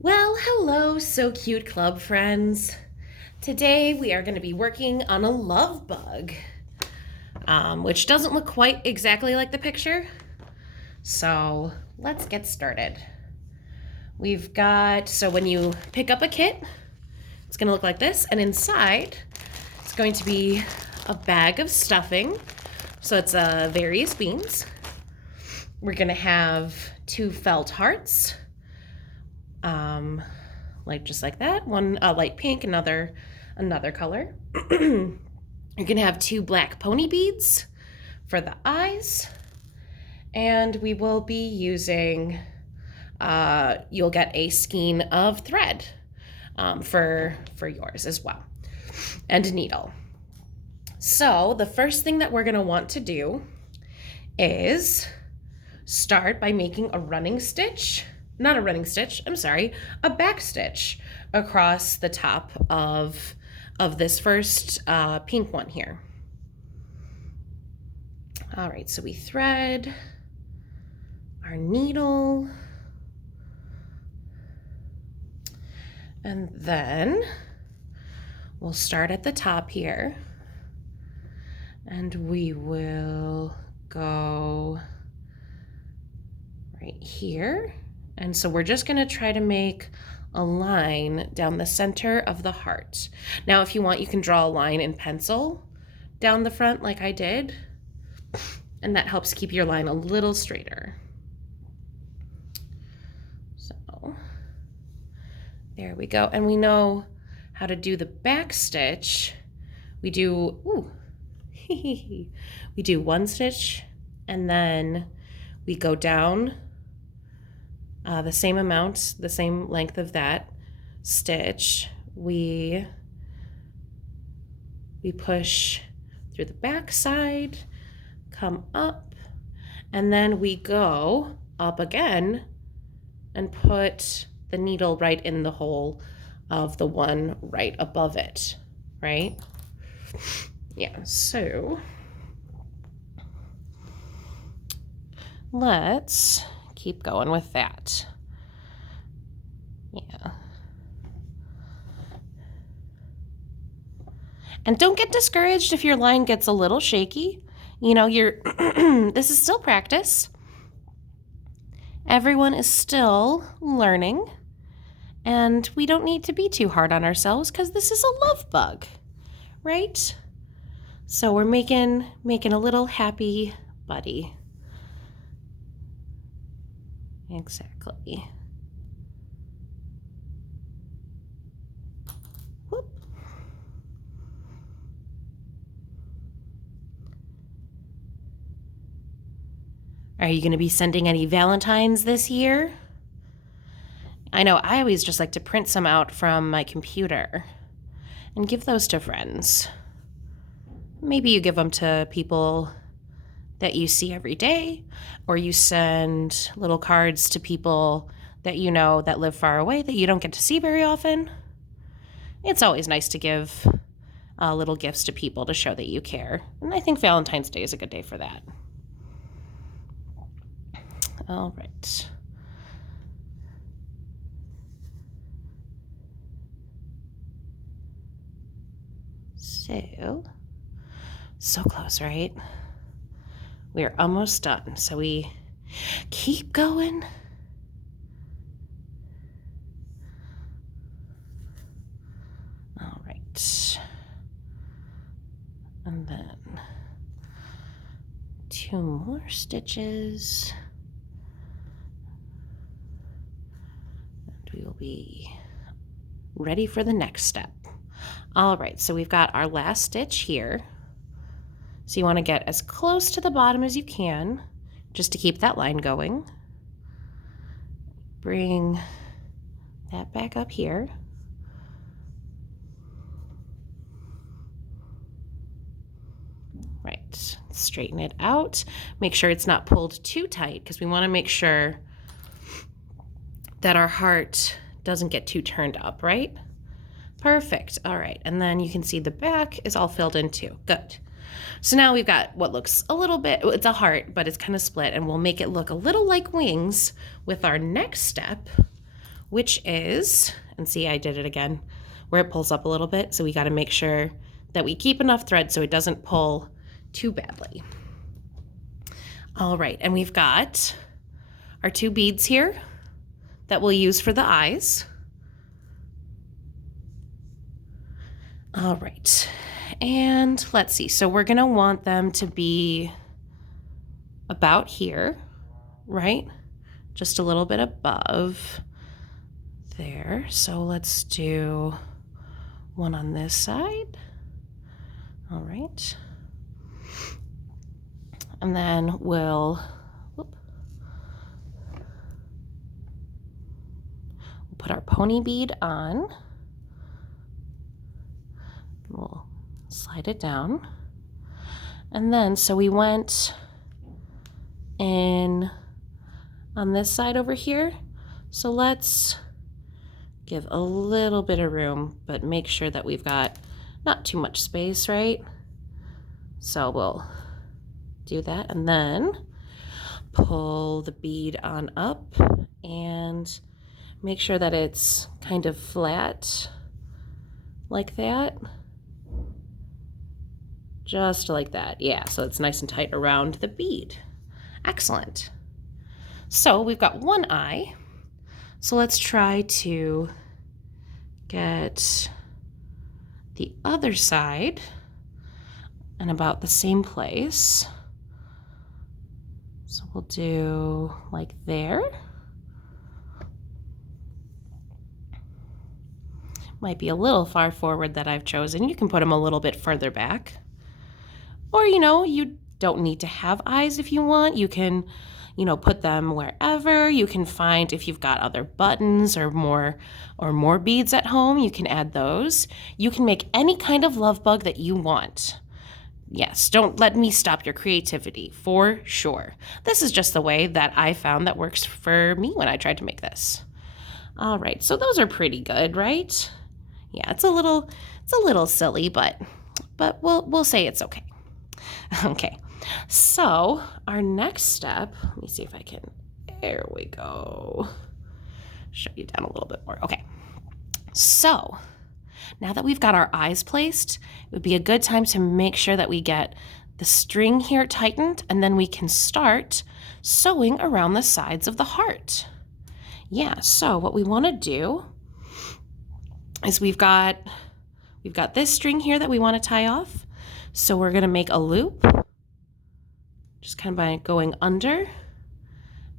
Well, hello, so cute club friends. Today we are going to be working on a love bug, which doesn't look quite exactly like the picture. So let's get started. So when you pick up a kit, it's going to look like this, and inside it's going to be a bag of stuffing. So it's various beans. We're going to have two felt hearts. Like just like that. One light pink, another color. You're gonna have two black pony beads for the eyes, and we will be using. You'll get a skein of thread for yours as well, and a needle. So the first thing that we're gonna want to do is start by making a running stitch. Not a running stitch, I'm sorry, a back stitch across the top of this first pink one here. All right, so we thread our needle, and then we'll start at the top here, and we will go right here. And so we're just gonna try to make a line down the center of the heart. Now, if you want, you can draw a line in pencil down the front like I did, and that helps keep your line a little straighter. So there we go. And we know how to do the back stitch. We do, we do one stitch, and then we go down the same amount, the same length of that stitch. We push through the back side, come up, and then we go up again and put the needle right in the hole of the one right above it, right? Yeah, so let's keep going with that. Yeah. And don't get discouraged if your line gets a little shaky. You know, this is still practice. Everyone is still learning, and we don't need to be too hard on ourselves because this is a love bug, right? So we're making a little happy buddy. Exactly. Whoop. Are you going to be sending any Valentines this year? I know I always just like to print some out from my computer and give those to friends. Maybe you give them to people that you see every day, or you send little cards to people that you know that live far away that you don't get to see very often. It's always nice to give little gifts to people to show that you care. And I think Valentine's Day is a good day for that. All right. So close, right? We're almost done. So we keep going. All right. And then 2 more stitches. And we will be ready for the next step. All right, so we've got our last stitch here. So you want to get as close to the bottom as you can, just to keep that line going. Bring that back up here. Right, straighten it out. Make sure it's not pulled too tight because we want to make sure that our heart doesn't get too turned up, right? Perfect. All right, and then you can see the back is all filled in too. Good. So now we've got what looks a little bit, it's a heart, but it's kind of split, and we'll make it look a little like wings with our next step, which is, and see, I did it again, where it pulls up a little bit. So we got to make sure that we keep enough thread so it doesn't pull too badly. All right, and we've got our 2 beads here that we'll use for the eyes. All right, and let's see. So we're gonna want them to be about here, right? Just a little bit above there. So let's do one on this side. All right. And then we'll put our pony bead on. We'll slide it down. And then, so we went in on this side over here. So let's give a little bit of room, but make sure that we've got not too much space, right? So we'll do that and then pull the bead on up and make sure that it's kind of flat like that. Just like that. Yeah, so it's nice and tight around the bead. Excellent. So we've got one eye. So let's try to get the other side and about the same place. So we'll do like there. Might be a little far forward that I've chosen. You can put them a little bit further back. Or, you know, you don't need to have eyes if you want. You can, you know, put them wherever. You can find, if you've got other buttons or more beads at home, you can add those. You can make any kind of love bug that you want. Yes, don't let me stop your creativity, for sure. This is just the way that I found that works for me when I tried to make this. All right, so those are pretty good, right? Yeah, it's a little silly, but we'll say it's okay. Okay, so our next step, let me see if I can, there we go. Show you down a little bit more. Okay, so now that we've got our eyes placed, it would be a good time to make sure that we get the string here tightened, and then we can start sewing around the sides of the heart. Yeah, so what we want to do is we've got this string here that we want to tie off. So we're going to make a loop, just kind of by going under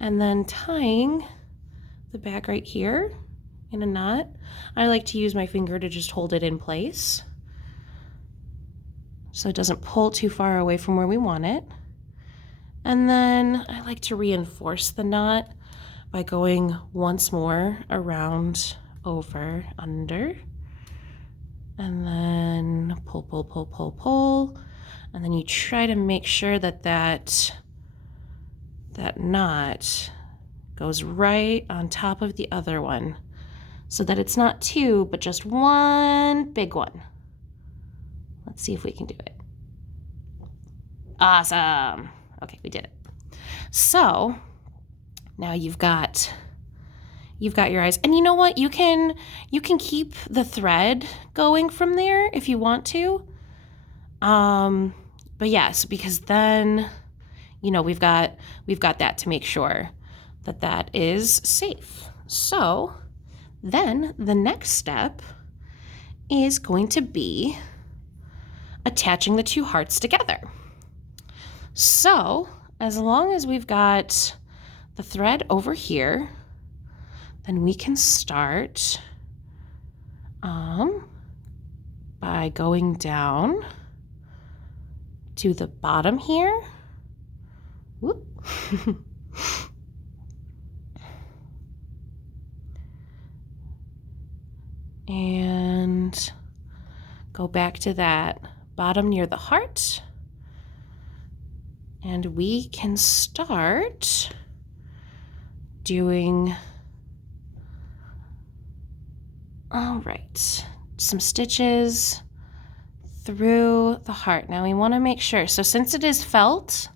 and then tying the back right here in a knot. I like to use my finger to just hold it in place so it doesn't pull too far away from where we want it. And then I like to reinforce the knot by going once more around, over, under, and then pull, pull, pull, pull, pull. And then you try to make sure that that knot goes right on top of the other one so that it's not two, but just one big one. Let's see if we can do it. Awesome. Okay, we did it. So now you've got your eyes, and you know what? You can keep the thread going from there if you want to. But yes, because then, you know, we've got that to make sure that that is safe. So then the next step is going to be attaching the 2 hearts together. So as long as we've got the thread over here, then we can start by going down to the bottom here. Whoop. And go back to that bottom near the heart. And we can start doing, all right, some stitches through the heart. Now we want to make sure, so since it is felt,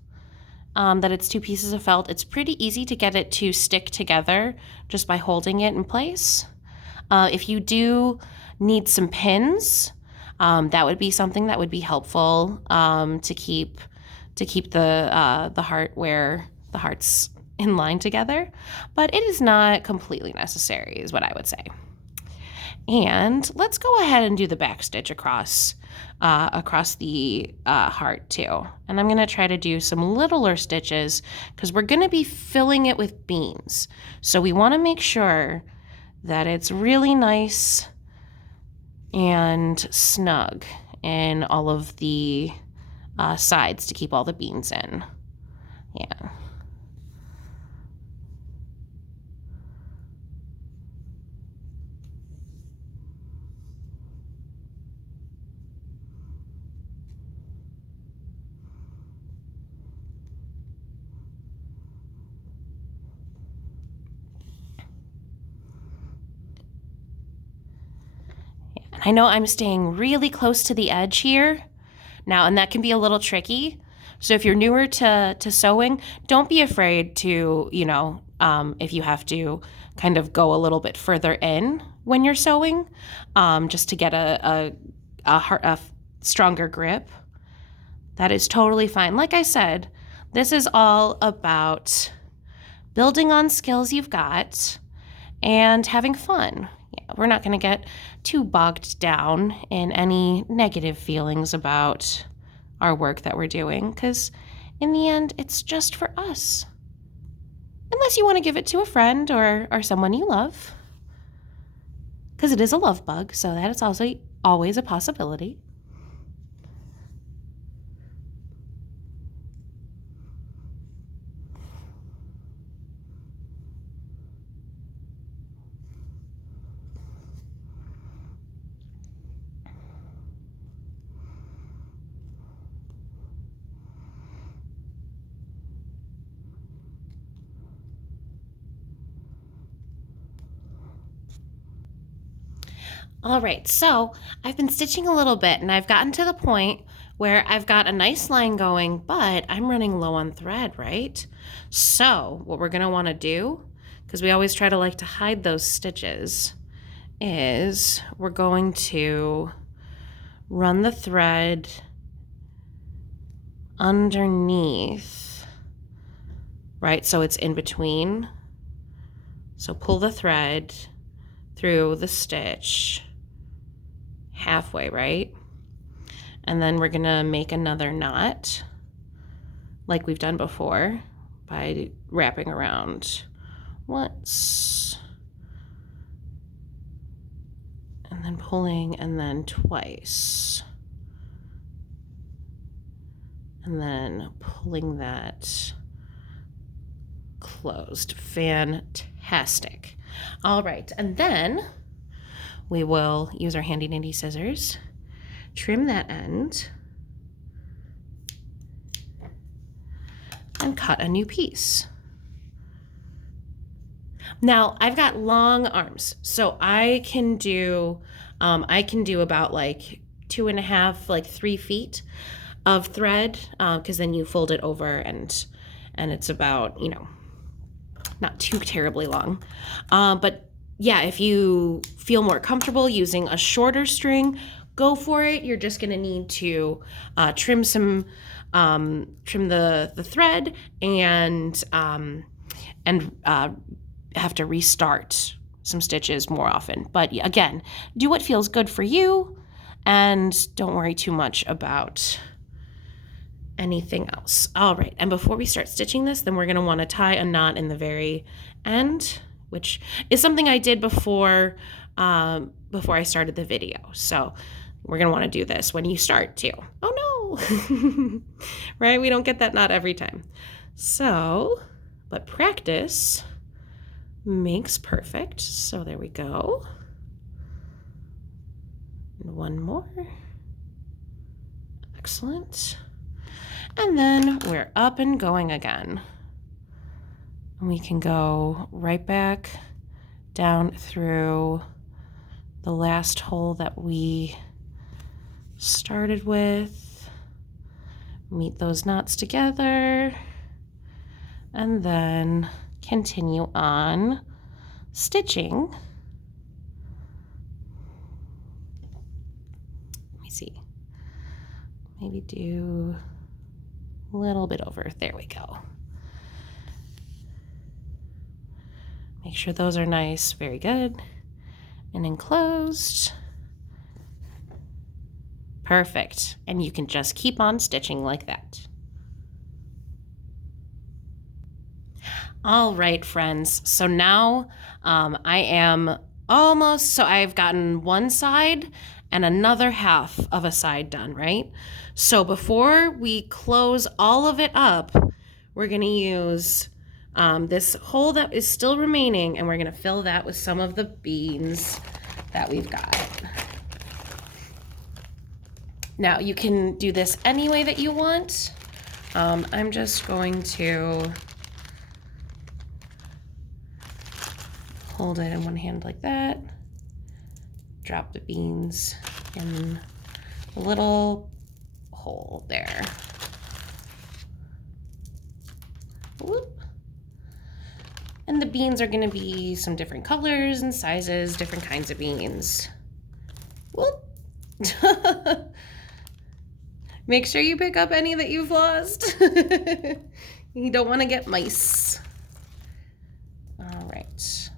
that it's two pieces of felt, it's pretty easy to get it to stick together just by holding it in place. If you do need some pins, that would be something that would be helpful to keep the heart where the heart's in line together, but it is not completely necessary, is what I would say. And let's go ahead and do the back stitch across the heart too. And I'm going to try to do some littler stitches because we're going to be filling it with beans. So we want to make sure that it's really nice and snug in all of the sides to keep all the beans in. Yeah. I know I'm staying really close to the edge here now, and that can be a little tricky. So if you're newer to sewing, don't be afraid to, if you have to kind of go a little bit further in when you're sewing, just to get a stronger grip. That is totally fine. Like I said, this is all about building on skills you've got and having fun. Yeah, we're not going to get too bogged down in any negative feelings about our work that we're doing, because in the end, it's just for us. Unless you want to give it to a friend or someone you love, because it is a love bug, so that is also always a possibility. All right, so I've been stitching a little bit and I've gotten to the point where I've got a nice line going, but I'm running low on thread, right? So what we're gonna wanna do, because we always try to like to hide those stitches, is we're going to run the thread underneath, right? So it's in between. So pull the thread through the stitch halfway, right? And then we're gonna make another knot like we've done before by wrapping around once and then pulling, and then twice, and then pulling that closed. Fantastic. All right, and then we will use our handy dandy scissors, trim that end, and cut a new piece. Now, I've got long arms, so I can do about like 2.5, like 3 feet of thread, because then you fold it over and it's about, not too terribly long. But yeah, if you feel more comfortable using a shorter string, go for it. You're just gonna need to trim the thread and have to restart some stitches more often. But again, do what feels good for you and don't worry too much about anything else. All right, and before we start stitching this, then we're gonna wanna tie a knot in the very end, which is something I did before I started the video. So we're gonna wanna do this when you start too. Oh no, right? We don't get that knot every time. So, but practice makes perfect. So there we go. And one more. Excellent. And then we're up and going again. And we can go right back down through the last hole that we started with. Meet those knots together. and then continue on stitching. Let me see. Maybe do a little bit over. There we go. Make sure those are nice. Very good. And enclosed. Perfect. And you can just keep on stitching like that. All right, friends. So now I am almost, so I've gotten one side and another half of a side done, right? So before we close all of it up, we're going to use this hole that is still remaining, and we're going to fill that with some of the beans that we've got. Now, you can do this any way that you want. I'm just going to hold it in one hand like that. Drop the beans in a little hole there. Whoop. And the beans are going to be some different colors and sizes, different kinds of beans. Whoop. Make sure you pick up any that you've lost. You don't want to get mice. All right.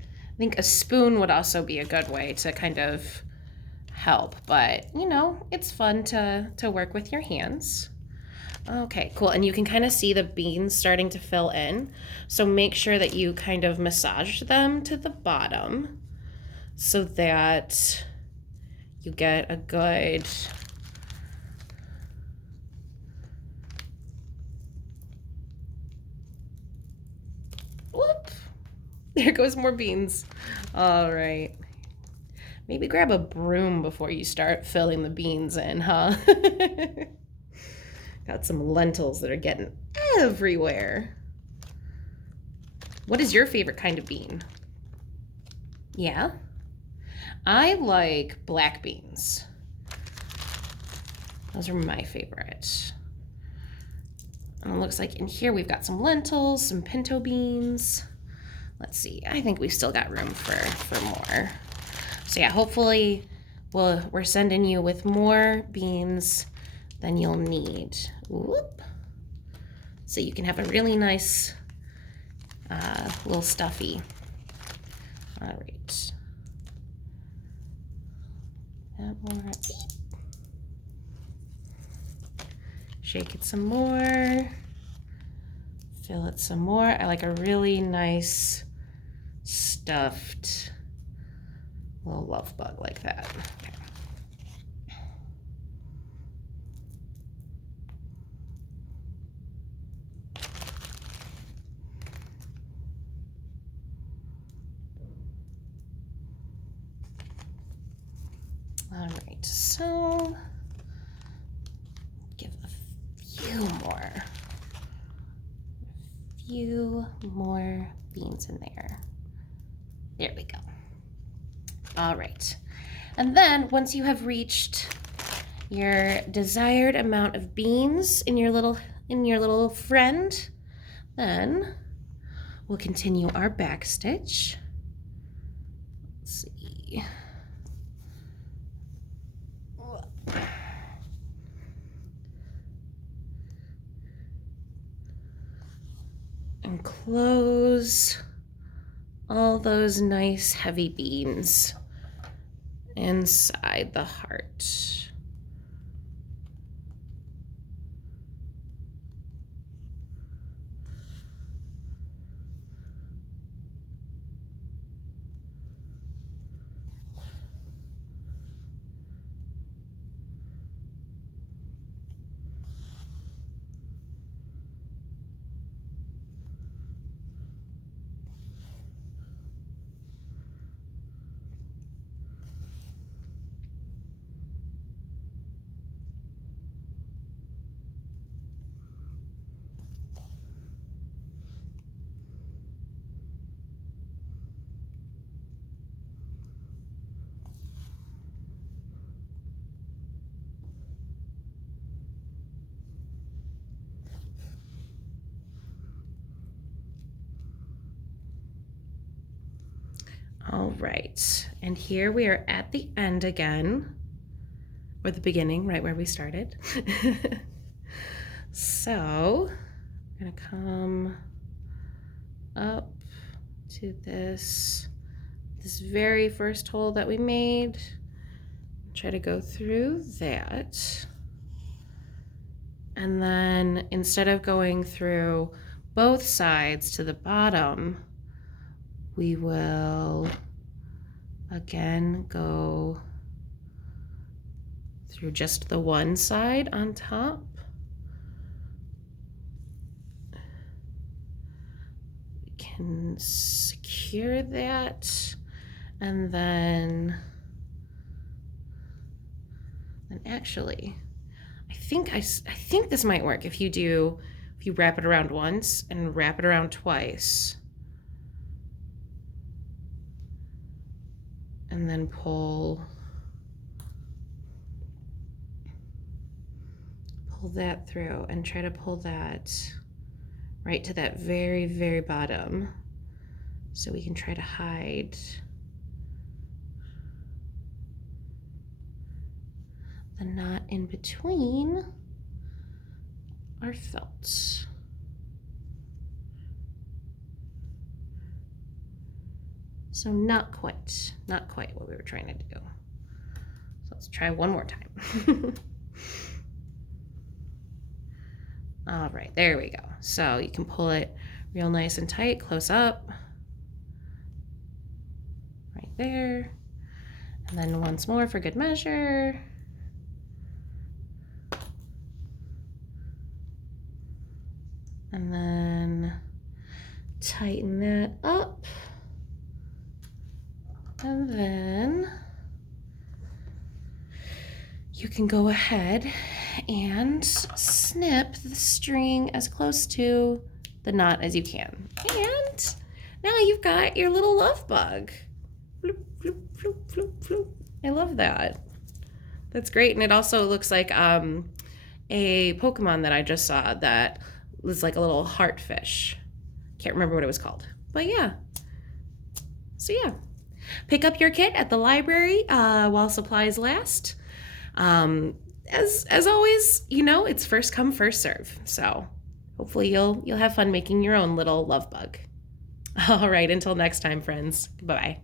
I think a spoon would also be a good way to kind of help, but you know, it's fun to work with your hands. Okay, cool. And you can kind of see the beans starting to fill in. So make sure that you kind of massage them to the bottom so that you get a good whoop. There goes more beans. All right. Maybe grab a broom before you start filling the beans in, huh? Got some lentils that are getting everywhere. What is your favorite kind of bean? Yeah? I like black beans. Those are my favorite. And it looks like in here we've got some lentils, some pinto beans. Let's see, I think we've still got room for more. So yeah, hopefully we're sending you with more beans than you'll need. Whoop. So you can have a really nice little stuffy. All right. That more. Shake it some more. Fill it some more. I like a really nice stuffed little love bug like that. Okay. All right, so give a few more beans in there. There we go. All right. And then once you have reached your desired amount of beans in your little friend, then we'll continue our back stitch. Let's see. And close all those nice heavy beans inside the heart. All right, and here we are at the end again, or the beginning, right where we started. So I'm gonna come up to this very first hole that we made, try to go through that, and then instead of going through both sides to the bottom, we will again go through just the one side on top. We can secure that, and then actually I think this might work if you wrap it around once and wrap it around twice, and then pull that through and try to pull that right to that very, very bottom, so we can try to hide the knot in between our felt. So not quite what we were trying to do. So let's try one more time. All right, there we go. So you can pull it real nice and tight, close up, right there. And then once more for good measure. And then tighten that up. And then you can go ahead and snip the string as close to the knot as you can. And now you've got your little love bug. Floop, floop, floop, floop, floop. I love that. That's great. And it also looks like a Pokemon that I just saw that was like a little heartfish. Can't remember what it was called. But yeah. So yeah. Pick up your kit at the library while supplies last. As always, you know, it's first come, first serve. So hopefully you'll have fun making your own little love bug. All right, until next time, friends. Bye-bye.